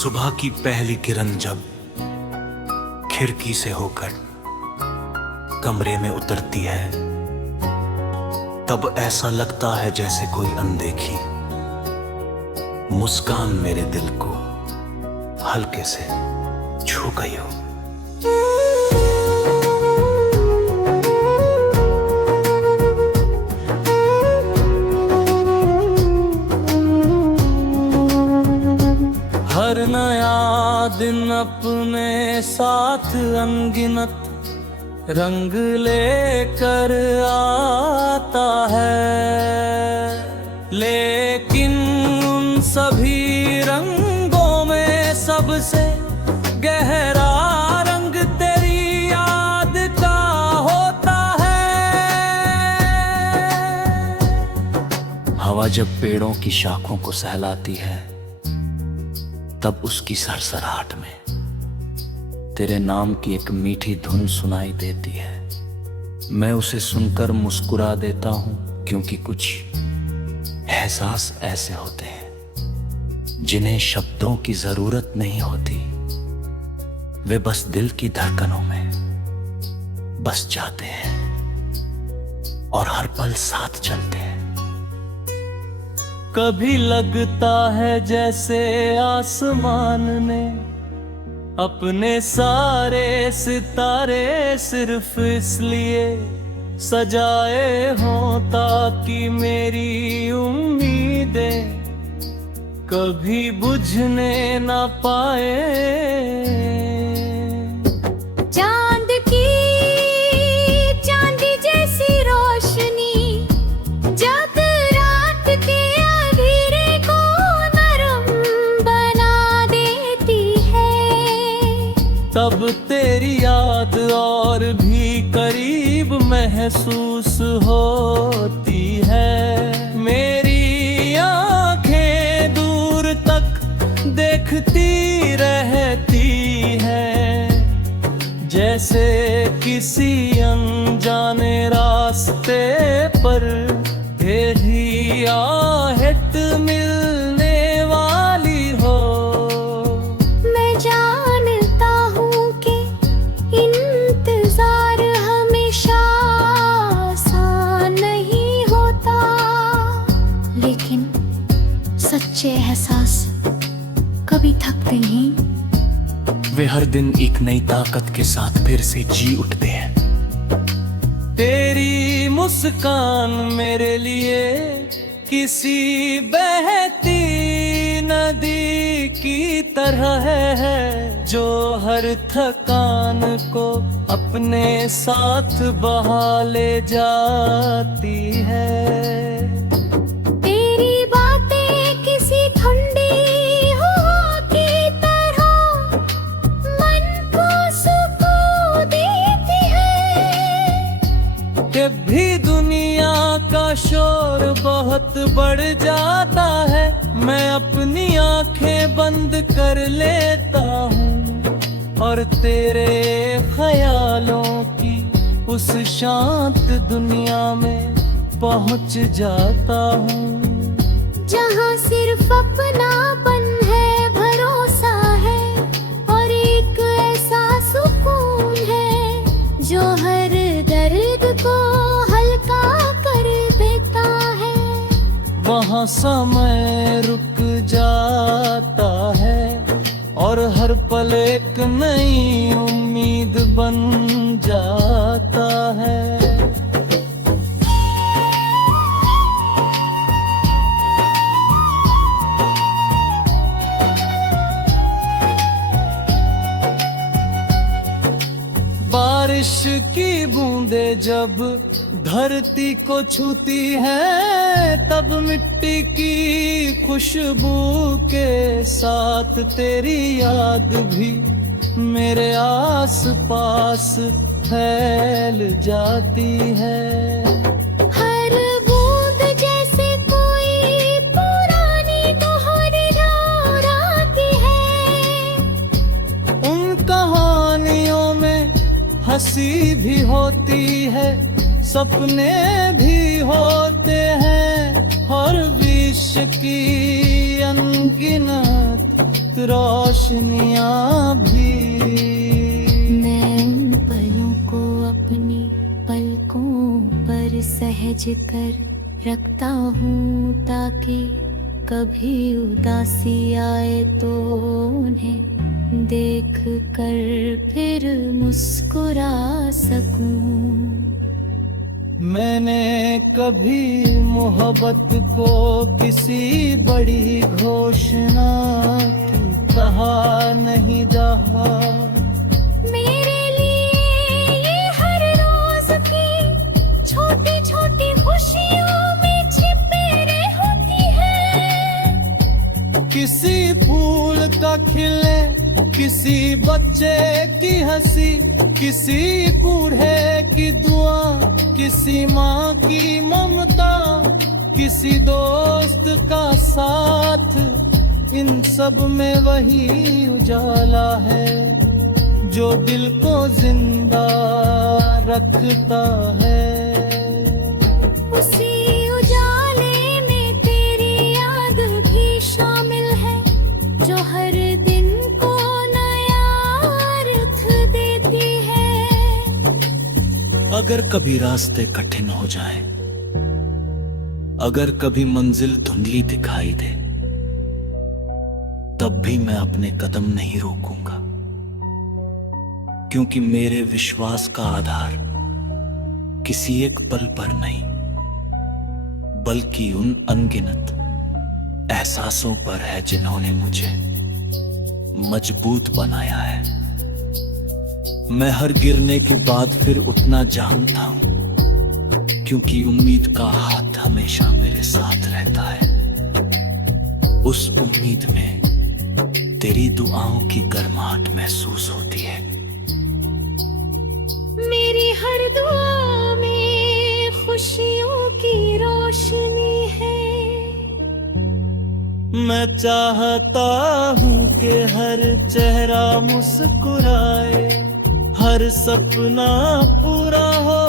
सुबह की पहली किरण जब खिड़की से होकर कमरे में उतरती है, तब ऐसा लगता है जैसे कोई अनदेखी मुस्कान मेरे दिल को हल्के से छू गई हो। हर नया दिन अपने साथ अनगिनत रंग लेकर आता है, लेकिन उन सभी रंगों में सबसे गहरा रंग तेरी याद का होता है। हवा जब पेड़ों की शाखों को सहलाती है, तब उसकी सरसराहट में तेरे नाम की एक मीठी धुन सुनाई देती है। मैं उसे सुनकर मुस्कुरा देता हूं, क्योंकि कुछ एहसास ऐसे होते हैं जिन्हें शब्दों की जरूरत नहीं होती, वे बस दिल की धड़कनों में बस जाते हैं और हर पल साथ चलते हैं। कभी लगता है जैसे आसमान ने अपने सारे सितारे सिर्फ इसलिए सजाए हों ताकि मेरी उम्मीदें कभी बुझने ना पाए। तब तेरी याद और भी करीब महसूस होती है। मेरी आंखें दूर तक देखती रहती हैं, जैसे किसी अनजाने रास्ते पर तेरी आहट मिलने वाली हो। सच्चे एहसास कभी थकते नहीं, वे हर दिन एक नई ताकत के साथ फिर से जी उठते हैं। तेरी मुस्कान मेरे लिए किसी बहती नदी की तरह है, जो हर थकान को अपने साथ बहा ले जाती है। भी दुनिया का शोर बहुत बढ़ जाता है, मैं अपनी आंखें बंद कर लेता हूँ और तेरे ख्यालों की उस शांत दुनिया में पहुँच जाता हूँ, जहाँ सिर्फ अपनापन है, भरोसा है और एक ऐसा सुकून है जो हर दर्द को हल्का कर देता है। वहाँ समय रुक जाता है और हर पल एक नई उम्मीद बन जाता है। बारिश की बूंदें जब धरती को छूती है, तब मिट्टी की खुशबू के साथ तेरी याद भी मेरे आसपास फैल जाती है। हर बूंद जैसे कोई पुरानी दोहराती है। उन कहानियों में हंसी भी होती है, सपने भी होते हैं, हर विश की अनगिनत रोशनियां भी। मैं उन पलों को अपनी पलकों पर सहज कर रखता हूँ, ताकि कभी उदासी आए तो उन्हें देख कर फिर मुस्कुरा सकूं। मैंने कभी मोहब्बत को किसी बड़ी घोषणा की कहा नहीं जहा। मेरे लिए ये हर रोज की छोटी छोटी खुशियों में छिपे रह होती है। किसी फूल का खिले, किसी बच्चे की हंसी, किसी बूढ़े की दुआ, किसी माँ की ममता, किसी दोस्त का साथ, इन सब में वही उजाला है जो दिल को जिंदा रखता है। उसी उजाले में तेरी याद भी शामिल है, जो हर दिन को नया अर्थ देती है। अगर कभी रास्ते कठिन हो जाए, अगर कभी मंजिल धुंधली दिखाई दे, तब भी मैं अपने कदम नहीं रोकूंगा, क्योंकि मेरे विश्वास का आधार किसी एक पल पर नहीं, बल्कि उन अनगिनत एहसासों पर है जिन्होंने मुझे मजबूत बनाया है। मैं हर गिरने के बाद फिर उठना जानता हूं, क्योंकि उम्मीद का हाथ हमेशा मेरे साथ रहता है। उस उम्मीद में तेरी दुआओं की गर्माहट महसूस होती है। मेरी हर दुआ में खुशियों की रोशनी है। मैं चाहता हूँ कि हर चेहरा मुस्कुराए, हर सपना पूरा हो,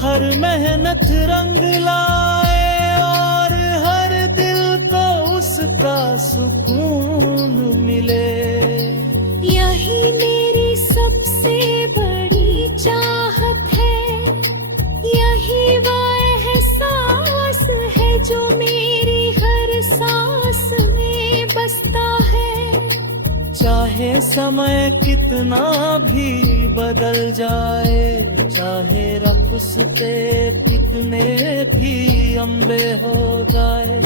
हर मेहनत रंग लाए, और हर दिल को उसका सुकून मिले। यही मेरी सबसे बड़ी चाहत है, यही वो एहसास है जो मेरी हर सांस में बसता है। चाहे समय कितना भी बदल जाए, चाहे रफ्ते कितने भी लंबे हो जाए।